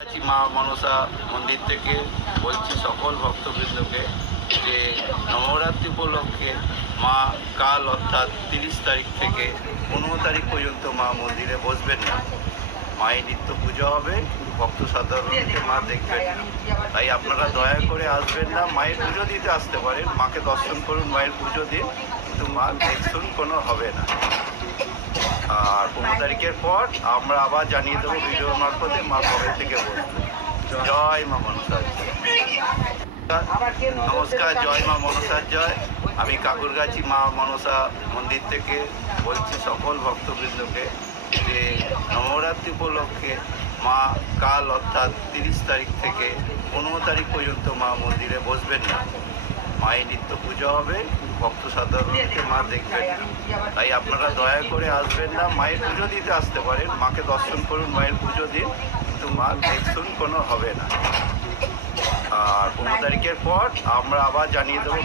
মা মনসা মন্দির থেকে বলছি সকল ভক্তবৃন্দকে যে নবরাত্রি উপলক্ষে মা কাল অর্থাৎ 30 তারিখ থেকে 15 তারিখ পর্যন্ত মা মন্দিরে বসবেন না। মায়ের নিত্য পুজো হবে, ভক্ত সাধারণকে মা দেখবেন না। তাই আপনারা দয়া করে আসবেন না। মায়ের পুজো দিতে আসতে পারেন, মাকে দর্শন করুন, মায়ের পুজো দিন, কিন্তু মা দেখুন কোনো হবে না। আর 15 তারিখের পর আমরা আবার জানিয়ে দেবো ভিডিওর মারফতে মা কবে থেকে বলবে। জয় মা মনসার জয়। নমস্কার, জয় মা মনসার জয়। আমি কাকুরগাছি মা মনসা মন্দির থেকে বলছি সকল ভক্তবৃন্দকে যে নবরাত্রি উপলক্ষে মা কাল অর্থাৎ 30 তারিখ থেকে 15 তারিখ পর্যন্ত মা মন্দিরে বসবেন না। মায়ের নিত্য পুজো হবে, ভক্ত সাধারণকে মা দেখবেন না। তাই আপনারা দয়া করে আসবেন না। মায়ের পুজো দিতে আসতে পারেন, মাকে দর্শন করুন, মায়ের পুজো দিন, কিন্তু মা দেখুন কোনো হবে না। আর 15 তারিখের পর আমরা আবার জানিয়ে দেবো।